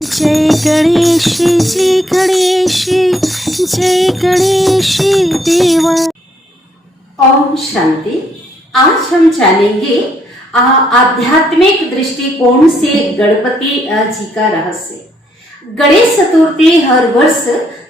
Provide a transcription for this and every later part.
जय गणेश जय गणेश जय गणेश देवा। ओम शांति। आज हम जानेंगे आध्यात्मिक दृष्टिकोण से गणपति जी का रहस्य। गणेश चतुर्थी हर वर्ष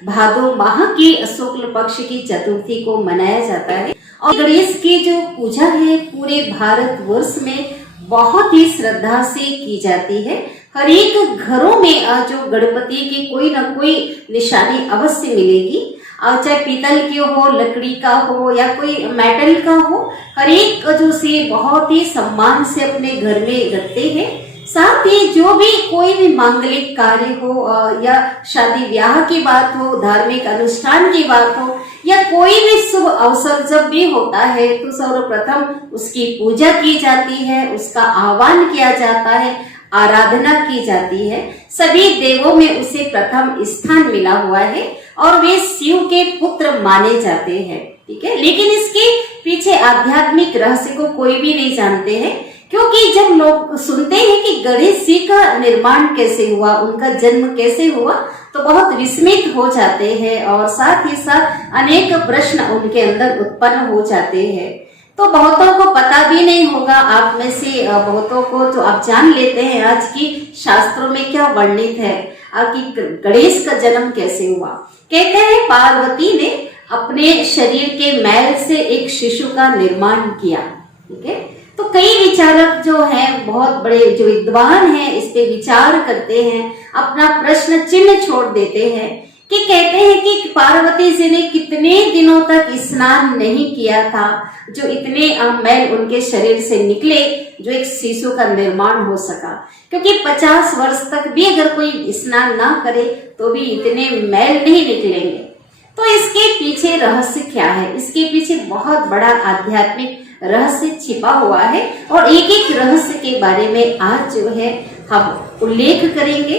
भादो माह की शुक्ल पक्ष की चतुर्थी को मनाया जाता है और गणेश की जो पूजा है पूरे भारत वर्ष में बहुत ही श्रद्धा से की जाती है। हर एक घरों में जो गणपति की कोई ना कोई निशानी अवश्य मिलेगी, चाहे पीतल की हो, लकड़ी का हो या कोई मेटल का हो, हर एक जो से बहुत ही सम्मान से अपने घर में रखते हैं। साथ ही जो भी कोई भी मांगलिक कार्य हो या शादी ब्याह की बात हो, धार्मिक अनुष्ठान की बात हो या कोई भी शुभ अवसर जब भी होता है तो सर्वप्रथम उसकी पूजा की जाती है, उसका आह्वान किया जाता है, आराधना की जाती है। सभी देवों में उसे प्रथम स्थान मिला हुआ है और वे शिव के पुत्र माने जाते हैं। ठीक है, लेकिन इसके पीछे आध्यात्मिक रहस्य को कोई भी नहीं जानते हैं, क्योंकि जब लोग सुनते हैं कि गणेश जी का निर्माण कैसे हुआ, उनका जन्म कैसे हुआ, तो बहुत विस्मित हो जाते हैं और साथ ही साथ अनेक प्रश्न उनके अंदर उत्पन्न हो जाते हैं। तो बहुतों को पता भी नहीं होगा, आप में से बहुतों को तो आप जान लेते हैं आज की शास्त्रों में क्या वर्णित है कि गणेश का जन्म कैसे हुआ। कहते हैं पार्वती ने अपने शरीर के मैल से एक शिशु का निर्माण किया। ठीक है, तो कई विचारक जो हैं, बहुत बड़े जो विद्वान हैं, इस पे विचार करते हैं, अपना प्रश्न चिन्ह छोड़ देते हैं कि कहते हैं कि पार्वती जी ने कितने दिनों तक स्नान नहीं किया था जो इतने मैल उनके शरीर से निकले, जो एक शिशु का निर्माण हो सका। क्योंकि 50 वर्ष तक भी अगर कोई स्नान ना करे तो भी इतने मैल नहीं निकलेंगे। तो इसके पीछे रहस्य क्या है? इसके पीछे बहुत बड़ा आध्यात्मिक रहस्य छिपा हुआ है और एक एक रहस्य के बारे में आज जो है हम उल्लेख करेंगे।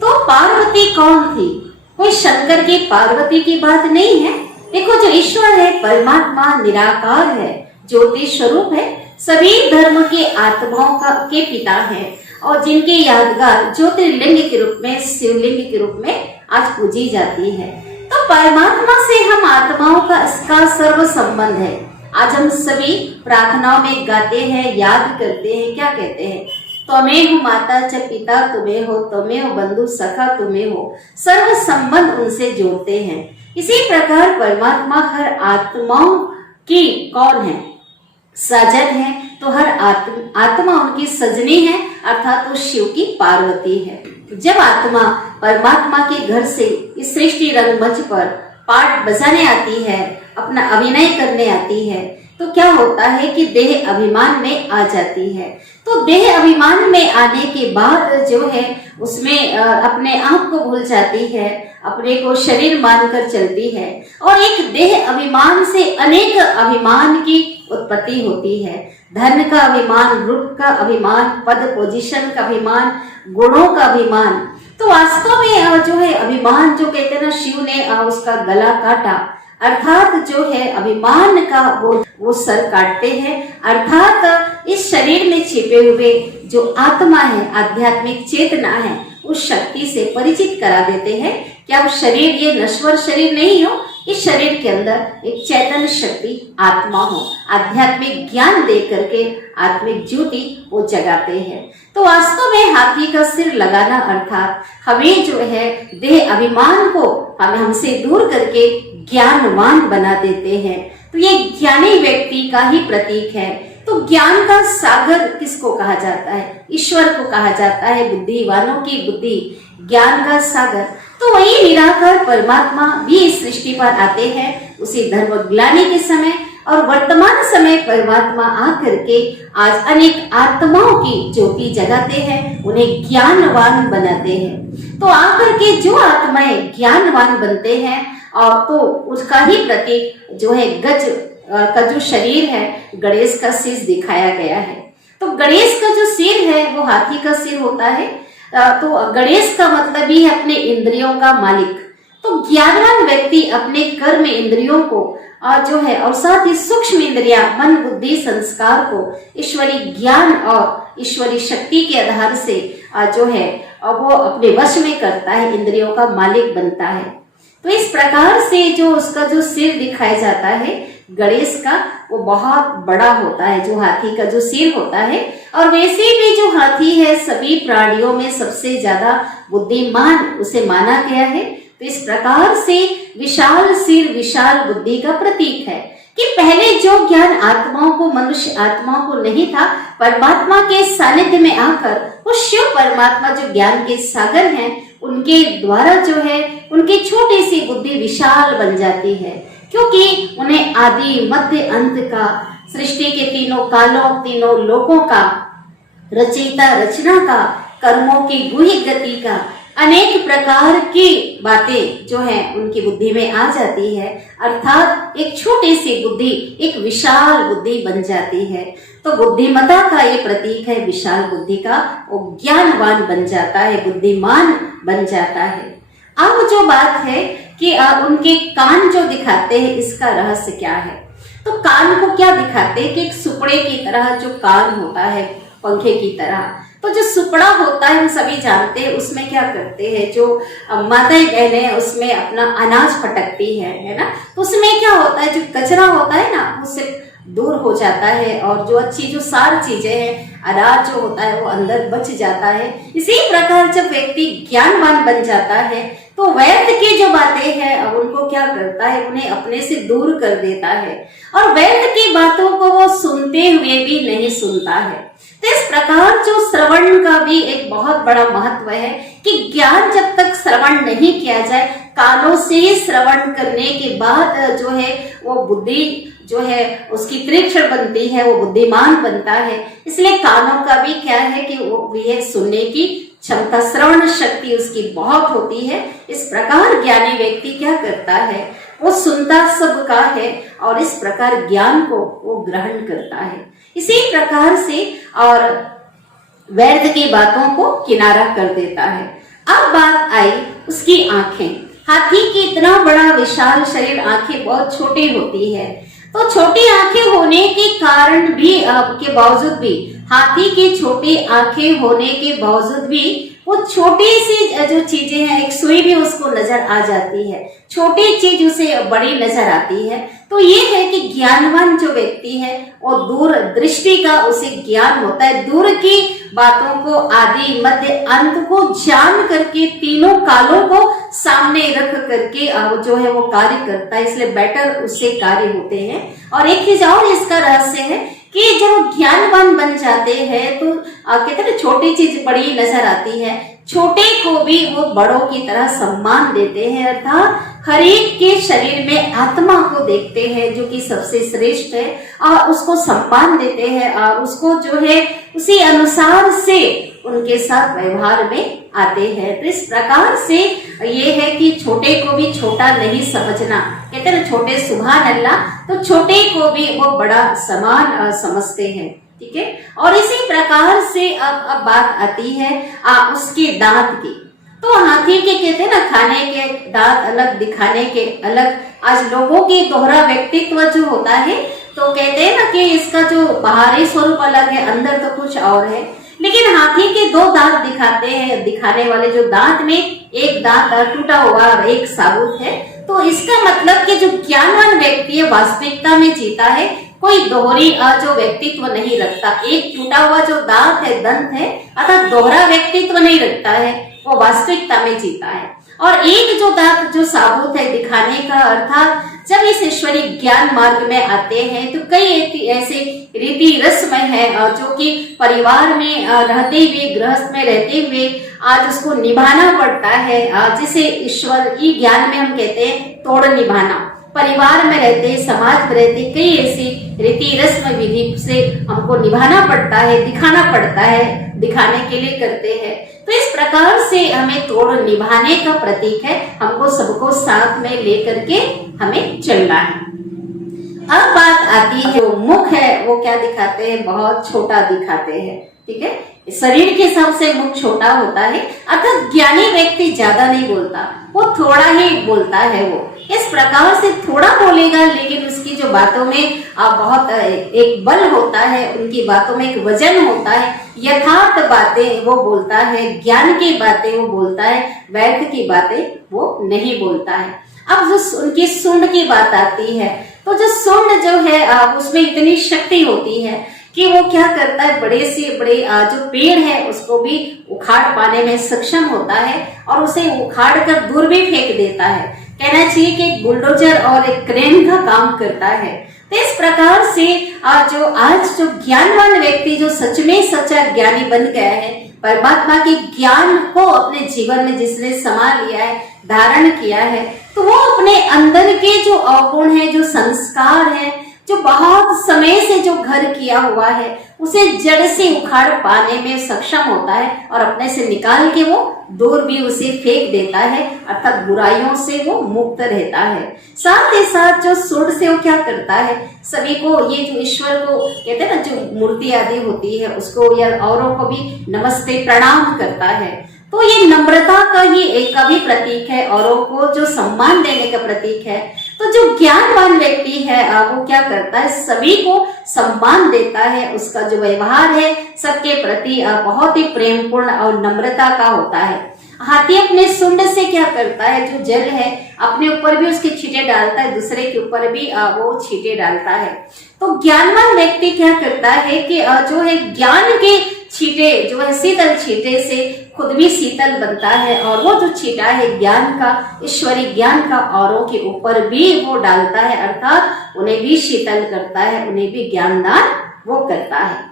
तो पार्वती कौन थी? कोई शंकर की पार्वती की बात नहीं है। देखो, जो ईश्वर है परमात्मा निराकार है, ज्योति स्वरूप है, सभी धर्म के आत्माओं के पिता है और जिनके यादगार ज्योतिर्लिंग के रूप में, शिवलिंग के रूप में आज पूजी जाती है। तो परमात्मा से हम आत्माओं का इसका सर्व संबंध है। आज हम सभी प्रार्थनाओं में गाते हैं, याद करते हैं, क्या कहते हैं? त्वमेव माता च पिता तुम्हें हो, त्वमेव बंधु सखा तुम्हें हो, सर्व संबंध उनसे जोड़ते हैं। इसी प्रकार परमात्मा हर आत्माओं की कौन है? सजन है। तो हर आत्मा उनकी सजनी है, अर्थात तो शिव की पार्वती है। जब आत्मा परमात्मा के घर से इस सृष्टि रंगमंच पर पाठ बजाने आती है, अपना अभिनय करने आती है, तो क्या होता है कि देह अभिमान में आ जाती है। तो देह अभिमान में आने के बाद जो है उसमें अपने आप को भूल जाती है, अपने को शरीर मानकर चलती है और एक देह अभिमान से अनेक अभिमान की उत्पत्ति होती है। धन का अभिमान, रूप का अभिमान, पद पोजीशन का अभिमान, गुणों का अभिमान। तो वास्तव में जो है अभिमान, जो कहते हैं ना, शिव ने उसका गला काटा, अर्थात जो है अभिमान का वो सर काटते हैं। अर्थात इस शरीर में छिपे हुए जो आत्मा है, आध्यात्मिक चेतना है, उस शक्ति से परिचित करा देते हैं कि अब शरीर ये नश्वर शरीर नहीं हो, इस शरीर के अंदर एक चैतन्य शक्ति आत्मा हो। आध्यात्मिक ज्ञान दे करके आत्मिक ज्योति वो जगाते हैं। तो वास्तव में हाथी का सिर लगाना अर्थात हमें जो है देह अभिमान को हमसे दूर करके ज्ञानवान बना देते हैं। तो ये ज्ञानी व्यक्ति का ही प्रतीक है। तो ज्ञान का सागर किसको कहा जाता है? ईश्वर को कहा जाता है। बुद्धिवानों की बुद्धि, ज्ञान का सागर। तो वही निराकार परमात्मा भी इस सृष्टि पर आते हैं उसी धर्म ग्लानि के समय, और वर्तमान समय परमात्मा आकर के आज अनेक आत्माओं की ज्योति जगाते हैं, उन्हें ज्ञानवान बनाते हैं। तो आकर के जो आत्माएं ज्ञानवान बनते हैं और तो उसका ही प्रतीक जो है गज का जो शरीर है, गणेश का शीश दिखाया गया है। तो गणेश का जो सिर है वो हाथी का सिर होता है। तो गणेश का मतलब ही है अपने इंद्रियों का मालिक। तो ज्ञानवान व्यक्ति अपने कर्म इंद्रियों को जो है और साथ ही सूक्ष्म इंद्रिया, मन, बुद्धि, संस्कार को ईश्वरी ज्ञान और ईश्वरी शक्ति के आधार से जो है और वो अपने वश में करता है, इंद्रियों का मालिक बनता है। तो इस प्रकार से जो उसका जो सिर दिखाया जाता है गणेश का, वो बहुत बड़ा होता है, जो हाथी का जो सिर होता है। और वैसे भी जो हाथी है सभी प्राणियों में सबसे ज्यादा बुद्धिमान उसे माना गया है। तो इस प्रकार से विशाल सिर विशाल बुद्धि का प्रतीक है कि पहले जो ज्ञान आत्माओं को, मनुष्य आत्माओं को नहीं था, परमात्मा के सानिध्य में आकर वो शिव परमात्मा जो ज्ञान के सागर हैं उनके द्वारा जो है उनकी छोटी सी बुद्धि विशाल बन जाती है, क्योंकि उन्हें आदि मध्य अंत का, सृष्टि के तीनों कालों तीनों लोकों का, रचयिता रचना का, कर्मों की गुह्य गति का, अनेक प्रकार की बातें जो है उनकी बुद्धि में आ जाती है। अर्थात एक छोटी सी बुद्धि एक विशाल बुद्धि बन जाती है। तो बुद्धिमता का ये प्रतीक है विशाल बुद्धि का, वो ज्ञानवान बन जाता है, बुद्धिमान बन जाता है। अब जो बात है कि उनके कान जो दिखाते हैं इसका रहस्य क्या है। तो कान को क्या दिखाते हैं कि एक सुपड़े की तरह जो कान होता है, पंखे की तरह। तो जो सुपड़ा होता है हम सभी जानते हैं, उसमें क्या करते हैं, जो माताएं बहनें उसमें अपना अनाज फटकती है ना। तो उसमें क्या होता है, जो कचरा होता है ना उससे दूर हो जाता है, और जो अच्छी जो सारी चीजें हैं, अनाज जो होता है वो अंदर बच जाता है। इसी प्रकार जब व्यक्ति ज्ञानवान बन जाता है तो व्यर्थ की जो बातें हैं उनको क्या करता है, उन्हें अपने से दूर कर देता है, और व्यर्थ की बातों को वो सुनते हुए भी नहीं सुनता है। तो इस प्रकार जो श्रवण का भी एक बहुत बड़ा महत्व है कि ज्ञान जब तक श्रवण नहीं किया जाए, कानों से श्रवण करने के बाद जो है वो बुद्धि जो है उसकी तीक्ष्ण बनती है, वो बुद्धिमान बनता है। इसलिए कानों का भी क्या है कि वो यह सुनने की क्षमता, श्रवण शक्ति उसकी बहुत होती है। इस प्रकार ज्ञानी व्यक्ति क्या करता है, वो सुनता सबका है और इस प्रकार ज्ञान को वो ग्रहण करता है। इसी प्रकार से और व्यर्थ की बातों को किनारा कर देता है। अब बात आई उसकी आंखें। हाथी की इतना बड़ा विशाल शरीर, आंखें बहुत छोटी होती है। तो छोटी आंखें होने के कारण भी के बावजूद भी, हाथी की छोटी आंखें होने के बावजूद भी वो छोटी सी जो चीजें हैं, एक सुई भी उसको नजर आ जाती है, छोटी चीज उसे बड़ी नजर आती है। तो ये है कि ज्ञानवान जो व्यक्ति है वो दूर दृष्टि का उसे ज्ञान होता है, दूर की बातों को, आदि मध्य अंत को जान करके तीनों कालों को सामने रख करके जो है वो कार्य करता है, इसलिए बेटर उससे कार्य होते हैं। और एक चीज और इसका रहस्य है कि जब ज्ञानवान बन जाते हैं तो कहते हैं छोटी चीज बड़ी नजर आती है, छोटे को भी वो बड़ों की तरह सम्मान देते हैं। अर्थात हर एक के शरीर में आत्मा को देखते हैं जो कि सबसे श्रेष्ठ है, और उसको सम्मान देते हैं, और उसको जो है उसी अनुसार से उनके साथ व्यवहार में आते हैं। तो इस प्रकार से ये है कि छोटे को भी छोटा नहीं समझना, कहते हैं छोटे सुभान अल्लाह, तो छोटे को भी वो बड़ा समान समझते हैं। ठीक है। और इसी प्रकार से अब बात आती है उसके दांत की। तो हाथी के कहते हैं ना, खाने के दांत अलग, दिखाने के अलग। आज लोगों के दोहरा व्यक्तित्व जो होता है, तो कहते हैं ना कि इसका जो बाहरी स्वरूप अलग है, अंदर तो कुछ और है। लेकिन हाथी के दो दांत दिखाते हैं, दिखाने वाले जो दांत में एक दांत टूटा हुआ और एक साबुत है। तो इसका मतलब कि जो ज्ञानवान व्यक्ति है वास्तविकता में जीता है, कोई दोहरी जो व्यक्तित्व नहीं रखता। एक टूटा हुआ जो दांत है, दंत है, अर्थात दोहरा व्यक्तित्व नहीं रखता है, वो वास्तविकता में जीता है। और एक जो दांत जो साबुत है दिखाने का, अर्थात जब इस ईश्वरी ज्ञान मार्ग में आते हैं तो कई ऐसे रीति रस्म है जो कि परिवार में रहते हुए, गृहस्थ में रहते हुए आज उसको निभाना पड़ता है, जिसे ईश्वर की ज्ञान में हम कहते हैं तोड़ निभाना। परिवार में रहते, समाज में रहते कई ऐसी रीति रस्म विधि से हमको निभाना पड़ता है, दिखाना पड़ता है, दिखाने के लिए करते हैं। तो इस प्रकार से हमें तोड़ निभाने का प्रतीक है, हमको सबको साथ में लेकर के हमें चलना है। अब बात आती है जो मुख है वो क्या दिखाते हैं, बहुत छोटा दिखाते हैं। ठीक है, शरीर के हिसाब से मुख छोटा होता है, अर्थात ज्ञानी व्यक्ति ज्यादा नहीं बोलता, वो थोड़ा ही बोलता है। वो इस प्रकार से थोड़ा बोलेगा, लेकिन उसकी जो बातों में बहुत एक बल होता है, उनकी बातों में एक वजन होता है। यथार्थ बातें वो बोलता है, ज्ञान की बातें वो बोलता है, व्यर्थ की बातें वो नहीं बोलता है। अब जो उनकी सूंड की बात आती है, तो जो सूंड जो है उसमें इतनी शक्ति होती है कि वो क्या करता है, बड़े से बड़े जो पेड़ है उसको भी उखाड़ पाने में सक्षम होता है और उसे उखाड़ कर दूर भी फेंक देता है। कहना चाहिए कि एक बुलडोजर और एक क्रेन का काम करता है। तो इस प्रकार से जो आज जो ज्ञानवान व्यक्ति जो सच में सच्चा ज्ञानी बन गया है, परमात्मा के ज्ञान को अपने जीवन में जिसने समा लिया है, धारण किया है, तो वो अपने अंदर के जो अवगुण है, जो संस्कार है, जो बहुत समय से जो घर किया हुआ है, उसे जड़ से उखाड़ पाने में सक्षम होता है और अपने से निकाल के वो दूर भी उसे फेंक देता है, अर्थात बुराइयों से वो मुक्त रहता है। साथ ही साथ जो सूंड से वो क्या करता है, सभी को ये जो ईश्वर को कहते हैं ना, जो मूर्ति आदि होती है उसको या औरों को भी नमस्ते प्रणाम करता है। तो ये नम्रता का ही एक भी प्रतीक है, औरों को जो सम्मान देने का प्रतीक है। तो जो ज्ञानवान व्यक्ति है वो क्या करता है, सभी को सम्मान देता है, उसका जो व्यवहार है सबके प्रति बहुत ही प्रेमपूर्ण और नम्रता का होता है। हाथी अपने सूंड से क्या करता है, जो जल है अपने ऊपर भी उसके छींटे डालता है, दूसरे के ऊपर भी वो छींटे डालता है। तो ज्ञानवान व्यक्ति क्या करता है कि जो है ज्ञान के छींटे जो है शीतल छींटे से खुद भी शीतल बनता है और वो जो छींटा है ज्ञान का, ईश्वरीय ज्ञान का, औरों के ऊपर भी वो डालता है, अर्थात उन्हें भी शीतल करता है, उन्हें भी ज्ञानदान वो करता है।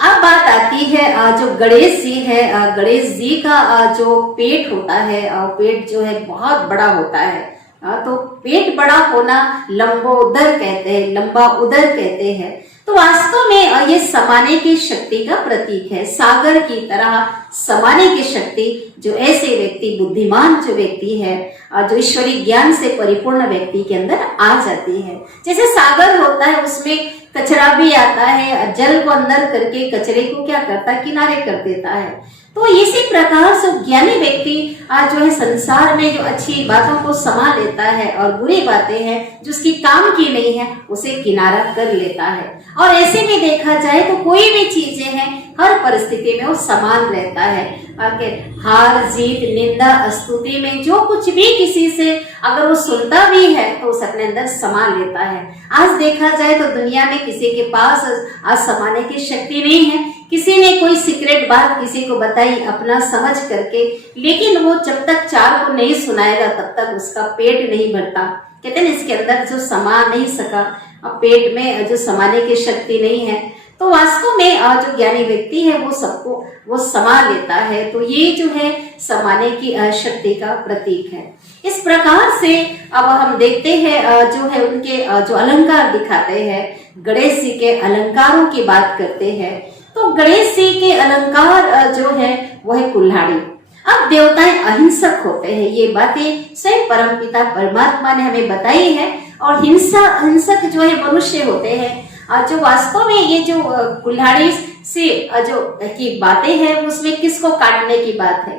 अब बात आती है जो गणेश जी है, गणेश जी का जो पेट होता है, पेट जो है बहुत बड़ा होता है। तो पेट बड़ा होना लंबोदर कहते हैं, लंबा उदर कहते हैं। तो वास्तव में ये समाने की शक्ति का प्रतीक है, सागर की तरह समाने की शक्ति जो ऐसे व्यक्ति, बुद्धिमान जो व्यक्ति है, जो ईश्वरीय ज्ञान से परिपूर्ण व्यक्ति के अंदर आ जाती है। जैसे सागर होता है उसमें कचरा भी आता है, जल को अंदर करके कचरे को क्या करता है, किनारे कर देता है। तो इसी प्रकार से ज्ञानी व्यक्ति जो है संसार में जो अच्छी बातों को समा लेता है और बुरी बातें हैं जो उसकी काम की नहीं है उसे किनारा कर लेता है। और ऐसे में देखा जाए तो कोई भी चीजें हैं हर परिस्थिति में वो समान रहता है। हार जीत निंदा स्तुति में जो कुछ भी किसी से अगर वो सुनता भी है तो उसे अपने अंदर समा लेता है। आज देखा जाए तो दुनिया में किसी के पास आज समाने की शक्ति नहीं है। किसी ने कोई सीक्रेट बात किसी को बताई अपना समझ करके, लेकिन वो जब तक चार को नहीं सुनाएगा तब तक उसका पेट नहीं भरता। कहते हैं इसके अंदर जो समा नहीं सका, पेट में जो समाने की शक्ति नहीं है। तो वास्तव में जो ज्ञानी व्यक्ति है वो सबको वो समा लेता है। तो ये जो है समाने की शक्ति का प्रतीक है। इस प्रकार से अब हम देखते हैं जो है उनके जो अलंकार दिखाते हैं, गणेश जी के अलंकारों की बात करते हैं। तो गणेश जी के अलंकार जो है वो है कुल्हाड़ी। अब देवताएं अहिंसक होते हैं, ये बातें स्वयं परमपिता परमात्मा ने हमें बताई है। और हिंसक जो है मनुष्य होते हैं। जो वास्तव में ये जो कुल्हाड़ी से जो की बातें हैं उसमें किसको काटने की बात है,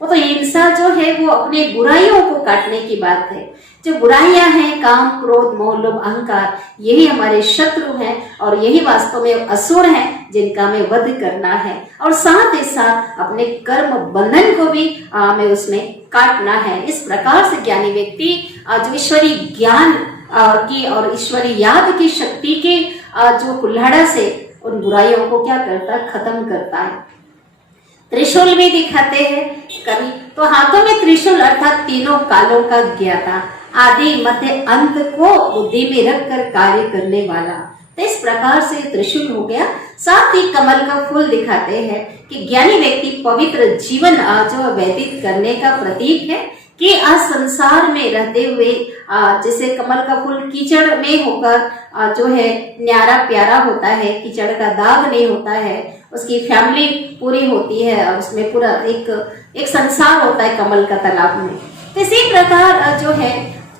वो तो हिंसा जो है वो अपने बुराइयों को काटने की बात है। जो बुराइयां हैं, काम क्रोध मोह लोभ अहंकार, यही हमारे शत्रु हैं और यही वास्तव में असुर हैं जिनका हमें वध करना है। और साथ ही साथ अपने कर्म बंधन को भी हमें उसमें काटना है। इस प्रकार से ज्ञानी व्यक्ति जो ईश्वरीय ज्ञान की और ईश्वरीय याद की शक्ति के जो कुल्हाड़ा से उन बुराइयों को क्या करता है, खत्म करता है। त्रिशूल भी दिखाते हैं कभी, तो हाथों में त्रिशूल अर्थात तीनों कालों का ज्ञाता, आदि मध्य अंत को बुद्धि में रखकर कार्य करने वाला। तो इस प्रकार से त्रिशूल हो गया। साथ ही कमल का फूल दिखाते हैं कि ज्ञानी व्यक्ति पवित्र जीवन जो व्यतीत करने का प्रतीक है। कि आज संसार में रहते हुए जैसे कमल का फूल कीचड़ में होकर जो है न्यारा प्यारा होता है, कीचड़ का दाग नहीं होता है, उसकी फैमिली पूरी होती है और उसमें पूरा एक संसार होता है कमल का तालाब में। तो इसी प्रकार जो है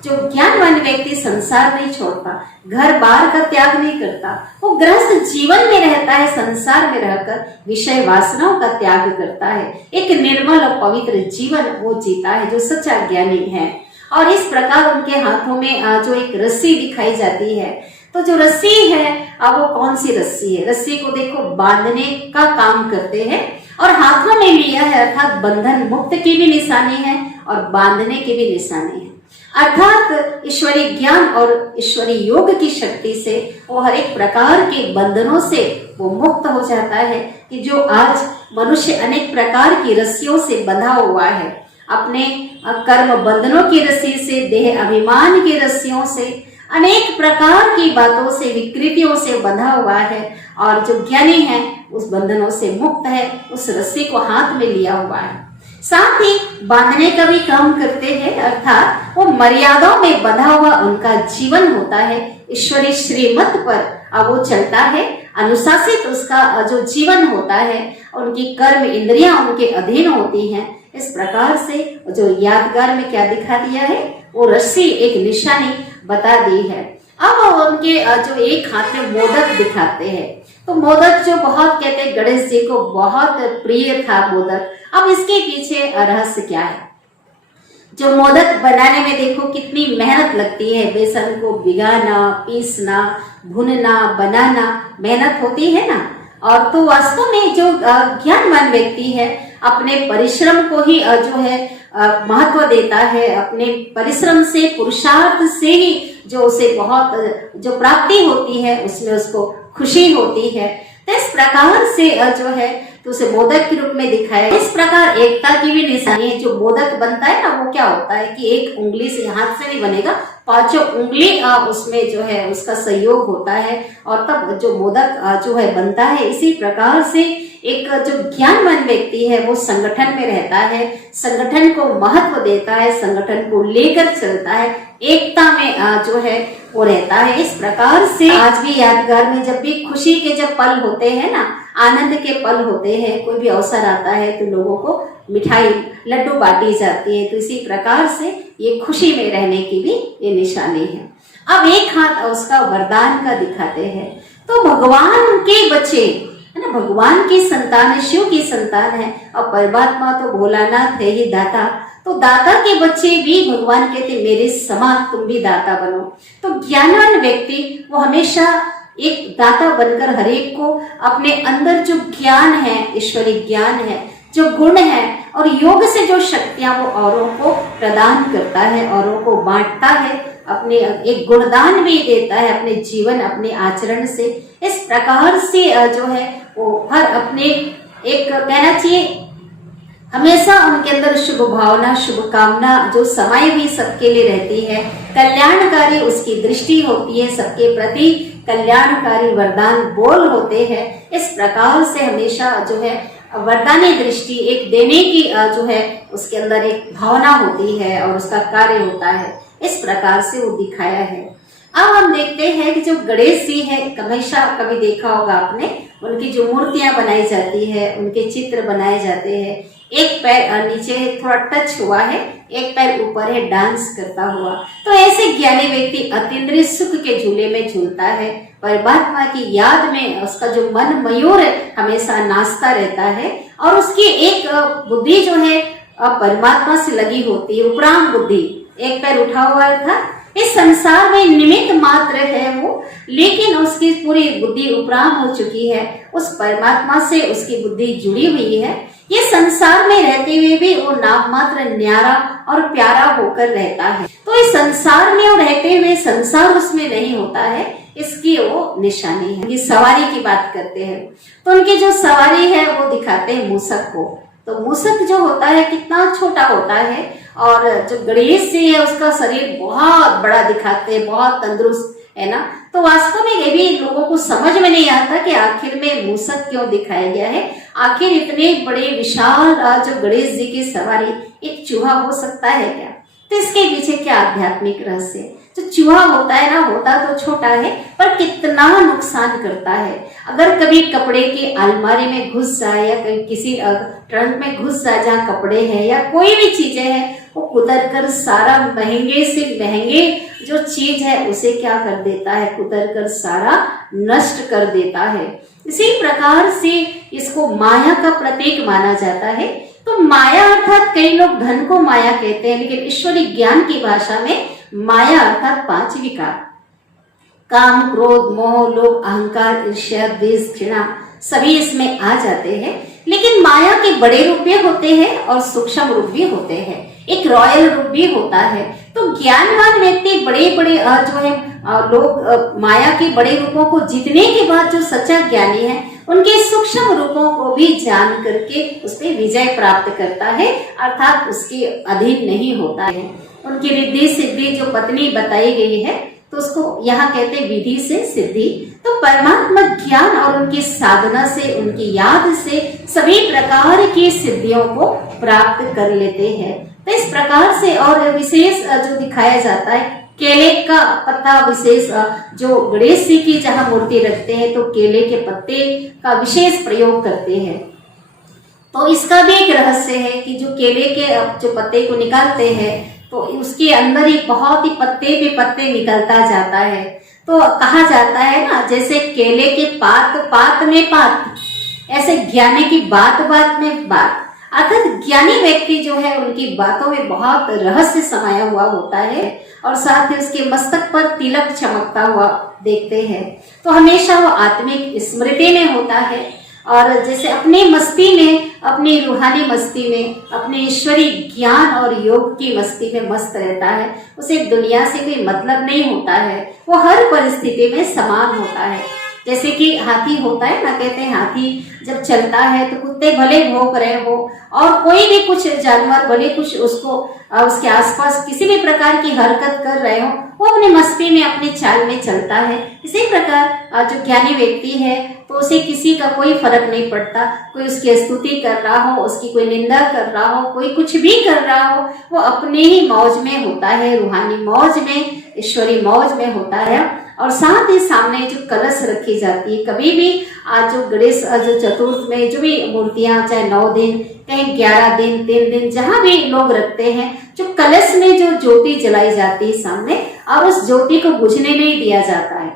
जो ज्ञानवान व्यक्ति संसार नहीं छोड़ता, घर बार का त्याग नहीं करता, वो गृहस्थ जीवन में रहता है, संसार में रहकर विषय वासनाओं का त्याग करता है, एक निर्मल और पवित्र जीवन वो जीता है जो सच्चा ज्ञानी है। और इस प्रकार उनके हाथों में जो एक रस्सी दिखाई जाती है, तो जो रस्सी है, अब वो कौन सी रस्सी है? रस्सी को देखो बांधने का काम करते हैं और हाथों में लिया है, अर्थात बंधन मुक्त की भी निशानी है और बांधने की भी निशानी है। अर्थात ईश्वरीय ज्ञान और ईश्वरीय योग की शक्ति से वो हर एक प्रकार के बंधनों से वो मुक्त हो जाता है। कि जो आज मनुष्य अनेक प्रकार की रस्सियों से बंधा हुआ है, अपने कर्म बंधनों की रस्सी से, देह अभिमान की रस्सियों से, अनेक प्रकार की बातों से, विकृतियों से बंधा हुआ है, और जो ज्ञानी है उस बंधनों से मुक्त है, उस रस्सी को हाथ में लिया हुआ है। साथ ही बांधने का भी काम करते हैं, अर्थात वो मर्यादाओं में बंधा हुआ उनका जीवन होता है, ईश्वरीय श्रीमत पर अब वो चलता है, अनुशासित उसका जो जीवन होता है, उनकी कर्म इंद्रियां उनके अधीन होती हैं। इस प्रकार से जो यादगार में क्या दिखा दिया है, वो रस्सी एक निशानी बता दी है। अब उनके जो एक हाथ में मोदक दिखाते हैं, तो मोदक जो बहुत कहते हैं गणेश जी को बहुत प्रिय था मोदक। अब इसके पीछे रहस्य क्या है? जो मोदक बनाने में देखो कितनी मेहनत लगती है, बेसन को भिगाना, पीसना, भुनना, बनाना, मेहनत होती है ना। और तो वास्तव में जो ज्ञानवान व्यक्ति है अपने परिश्रम को ही जो है महत्व देता है, अपने परिश्रम से, पुरुषार्थ से ही जो उसे बहुत जो प्राप्ति होती है उसमें उसको खुशी होती है। तो इस प्रकार से जो है तो उसे मोदक के रूप में दिखाया। इस प्रकार एकता की भी निशानी है। जो मोदक बनता है ना, वो क्या होता है कि एक उंगली से, हाथ से नहीं बनेगा, पांचों उंगली उसमें जो है उसका सहयोग होता है और तब जो मोदक जो है बनता है। इसी प्रकार से एक जो ज्ञानवान व्यक्ति है वो संगठन में रहता है, संगठन को महत्व देता है, संगठन को लेकर चलता है, एकता में जो है वो रहता है। इस प्रकार से आज भी यादगार में जब भी खुशी के जब पल होते हैं ना, आनंद के पल होते हैं, कोई भी अवसर आता है तो लोगों को मिठाई, लड्डू बांटी जाती है। तो इसी प्रकार से ये खुशी में रहने की भी ये निशानी है। अब एक हाथ उसका वरदान का दिखाते हैं। तो भगवान के बच्चे है ना, भगवान की संतान है, शिव की संतान है, और परमात्मा तो भोलानाथ है ही दाता। तो दाता के बच्चे भी भगवान कहते मेरे समान तुम भी दाता बनो। तो ज्ञानवान व्यक्ति वो हमेशा एक दाता बनकर हरेक को अपने अंदर जो ज्ञान है, ईश्वरीय ज्ञान है, जो गुण है और योग से जो शक्तियां वो औरों को प्रदान करता है, औरों को बांटता है, अपने एक गुणदान भी देता है अपने जीवन, अपने आचरण से। इस प्रकार से जो है वो हर अपने एक कहना चाहिए हमेशा उनके अंदर शुभ भावना, शुभ कामना जो समाई हुई सबके लिए रहती है। कल्याणकारी उसकी दृष्टि होती है, सबके प्रति कल्याणकारी वरदान बोल होते हैं। इस प्रकार से हमेशा जो है वरदानी दृष्टि एक देने की जो है उसके अंदर एक भावना होती है और उसका कार्य होता है। इस प्रकार से वो दिखाया है। अब हम देखते हैं कि जो गणेश जी है, हमेशा कभी देखा होगा आपने, उनकी जो मूर्तियां बनाई जाती है, उनके चित्र बनाए जाते हैं। एक पैर नीचे थोड़ा टच हुआ है, एक पैर ऊपर है, डांस करता हुआ। तो ऐसे ज्ञानी व्यक्ति अतीन्द्रिय सुख के झूले में झूलता है, परमात्मा की याद में उसका जो मन मयूर हमेशा नाचता रहता है और उसकी एक बुद्धि जो है परमात्मा से लगी होती है, उपराम बुद्धि। एक पैर उठा हुआ था, इस संसार में निमित्त मात्र है वो, लेकिन उसकी पूरी बुद्धि उपराम हो चुकी है, उस परमात्मा से उसकी बुद्धि जुड़ी हुई है। ये संसार में रहते हुए भी वो नाम मात्र न्यारा और प्यारा होकर रहता है। तो इस संसार में वो रहते हुए संसार उसमें नहीं होता है, इसकी वो निशानी है। ये सवारी की बात करते हैं तो उनकी जो सवारी है वो दिखाते हैं मूसक को। तो मूसक जो होता है कितना छोटा होता है और जो गणेश जी है उसका शरीर बहुत बड़ा दिखाते हैं, बहुत तंदुरुस्त है ना। तो वास्तव में ये भी लोगों को समझ में नहीं आता कि आखिर में मूसक क्यों दिखाया गया है। आखिर इतने बड़े विशाल जो गणेश जी की सवारी एक चूहा हो सकता है क्या? तो इसके पीछे क्या आध्यात्मिक रहस्य है? जो चूहा होता है ना, होता तो छोटा है पर कितना नुकसान करता है। अगर कभी कपड़े की अलमारी में घुस जाए या कहीं किसी ट्रंक में घुस जाए जहाँ कपड़े हैं या कोई भी चीजें हैं, वो कुतर कर सारा महंगे से महंगे जो चीज है उसे क्या कर देता है, कुतर कर सारा नष्ट कर देता है। इसी प्रकार से इसको माया का प्रतीक माना जाता है। तो माया अर्थात कई लोग धन को माया कहते हैं, लेकिन ईश्वरीय ज्ञान की भाषा में माया अर्थात 5 विकार। काम, क्रोध, मोह, लोभ, अहंकार, ईर्ष्या, द्वेष, घृणा सभी इसमें आ जाते हैं। लेकिन माया के बड़े रूप भी होते हैं और सूक्ष्म रूप भी होते हैं, एक रॉयल रूप भी होता है। तो ज्ञानवान व्यक्ति बड़े बड़े जो है लोग माया के बड़े रूपों को जीतने के बाद जो सच्चा ज्ञानी है उनके सूक्ष्म रूपों को भी जान करके उस पर विजय प्राप्त करता है, अर्थात उसके अधीन नहीं होता है। उनकी रिद्धि सिद्धि जो पत्नी बताई गई है तो उसको यहाँ कहते हैं विधि से सिद्धि। तो परमात्मा ज्ञान और उनकी साधना से, उनकी याद से सभी प्रकार की सिद्धियों को प्राप्त कर लेते हैं। तो इस प्रकार से और विशेष जो दिखाया जाता है, केले का पत्ता विशेष, जो गणेश जी की जहाँ मूर्ति रखते हैं तो केले के पत्ते का विशेष प्रयोग करते हैं। तो इसका भी एक रहस्य है कि जो केले के जो पत्ते को निकालते हैं तो उसके अंदर ही बहुत ही पत्ते पे पत्ते निकलता जाता है। तो कहा जाता है ना, जैसे केले के पात में पात, ऐसे ज्ञानी की बात में बात, अर्थात ज्ञानी व्यक्ति जो है उनकी बातों में बहुत रहस्य समाया हुआ होता है और साथ ही उसके मस्तक पर तिलक चमकता हुआ देखते हैं। तो हमेशा वो आत्मिक स्मृति में होता है और जैसे अपनी मस्ती में, अपनी रूहानी मस्ती में, अपने ईश्वरी ज्ञान और योग की मस्ती में मस्त रहता है। उसे दुनिया से कोई मतलब नहीं होता है, वो हर परिस्थिति में समान होता है। जैसे कि हाथी होता है ना, कहते हैं हाथी जब चलता है तो कुत्ते भले भौंक रहे हो और कोई भी कुछ जानवर भले कुछ उसको उसके आसपास किसी भी प्रकार की हरकत कर रहे हो, वो अपने मस्ती में, अपने चाल में चलता है। इसी प्रकार जो ज्ञानी व्यक्ति है तो उसे किसी का कोई फर्क नहीं पड़ता, कोई उसकी स्तुति कर रहा हो, उसकी कोई निंदा कर रहा हो, कोई कुछ भी कर रहा हो, वो अपने ही मौज में होता है, रूहानी मौज में, ईश्वरी मौज में होता है। और साथ ही सामने जो कलश रखी जाती है, कभी भी आज जो गणेश जो चतुर्थ में जो भी मूर्तियां, चाहे 9 दिन, कहीं 11 दिन, 3 दिन, जहां भी लोग रखते हैं, जो कलश में जो ज्योति जलाई जाती है सामने, और उस ज्योति को बुझने नहीं दिया जाता है।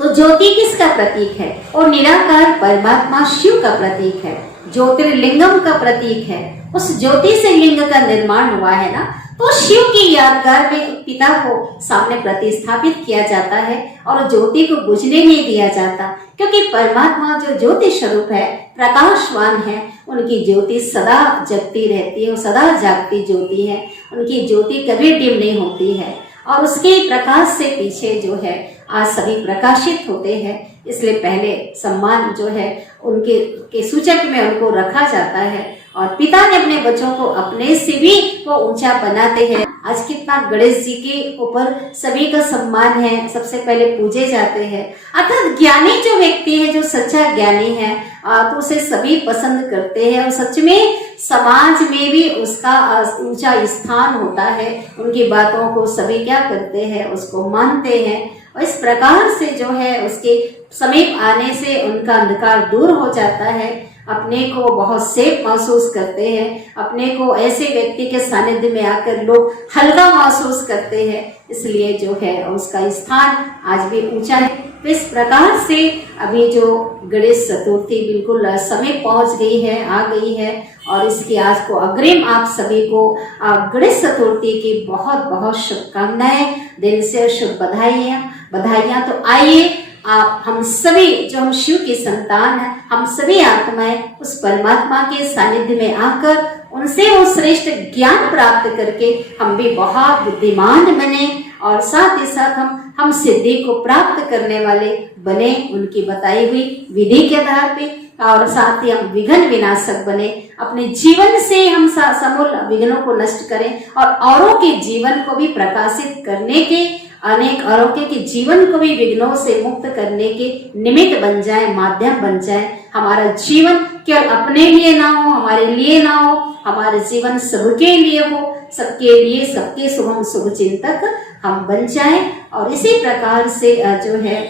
तो ज्योति किसका प्रतीक है? और निराकार परमात्मा शिव का प्रतीक है, ज्योतिर्लिंगम का प्रतीक है। उस ज्योति से लिंग का निर्माण हुआ है ना, तो शिव की यादगार में पिता को सामने प्रतिस्थापित किया जाता है और ज्योति को बुझने नहीं दिया जाता, क्योंकि परमात्मा जो ज्योति स्वरूप है, प्रकाशवान है, उनकी ज्योति सदा जगती रहती है, वो सदा जागती ज्योति है, उनकी ज्योति कभी डिम नहीं होती है और उसके प्रकाश से पीछे जो है आज सभी प्रकाशित होते हैं। इसलिए पहले सम्मान जो है उनके के सूचक में उनको रखा जाता है और पिता ने अपने बच्चों को अपने से भी वो ऊंचा बनाते हैं। आज कितना गणेश जी के ऊपर सभी का सम्मान है, सबसे पहले पूजे जाते हैं। अर्थात ज्ञानी जो व्यक्ति है, जो सच्चा ज्ञानी है, तो उसे सभी पसंद करते हैं और सच में समाज में भी उसका ऊंचा स्थान होता है। उनकी बातों को सभी क्या करते हैं, उसको मानते हैं और इस प्रकार से जो है उसके समीप आने से उनका अंधकार दूर हो जाता है। अपने को बहुत सेफ महसूस करते हैं, अपने को ऐसे व्यक्ति के सानिध्य में आकर लोग हल्का महसूस करते हैं, इसलिए जो है उसका स्थान आज भी ऊंचा है। तो इस प्रकार से अभी जो गणेश चतुर्थी बिल्कुल समय पहुंच गई है, आ गई है और इसकी आज को अग्रिम आप सभी को गणेश चतुर्थी की बहुत बहुत शुभकामनाएं, दिल से शुभ बधाइयां। तो आइए आप हम सभी जो हम शिव की संतान हैं, हम सभी आत्माएं उस परमात्मा के सानिध्य में आकर उनसे वो श्रेष्ठ ज्ञान प्राप्त करके हम भी बहुत बुद्धिमान बने और साथ ही साथ हम सिद्धि को प्राप्त करने वाले बने, उनकी बताई हुई विधि के आधार पे, और साथ ही हम विघ्न विनाशक बने। अपने जीवन से हम समूल विघ्नों को नष्ट करें और औरों के जीवन को भी प्रकाशित करने के, अनेक औरों के जीवन को भी विघ्नों से मुक्त करने के निमित्त बन जाए, माध्यम बन जाए। हमारा जीवन केवल अपने लिए ना हो, हमारे लिए ना हो, हमारे जीवन सबके लिए हो, सबके लिए, सबके शुभम शुभ चिंतक हम बन जाएं। और इसी प्रकार से जो है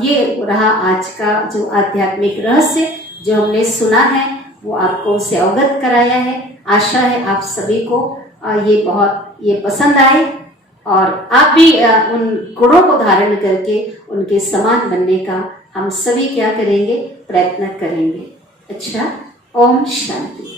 ये रहा आज का जो आध्यात्मिक रहस्य जो हमने सुना है, वो आपको उससे अवगत कराया है। आशा है आप सभी को ये पसंद आए और आप भी उन गुणों को धारण करके उनके समान बनने का हम सभी क्या करेंगे, प्रयत्न करेंगे। अच्छा, ओम शांति।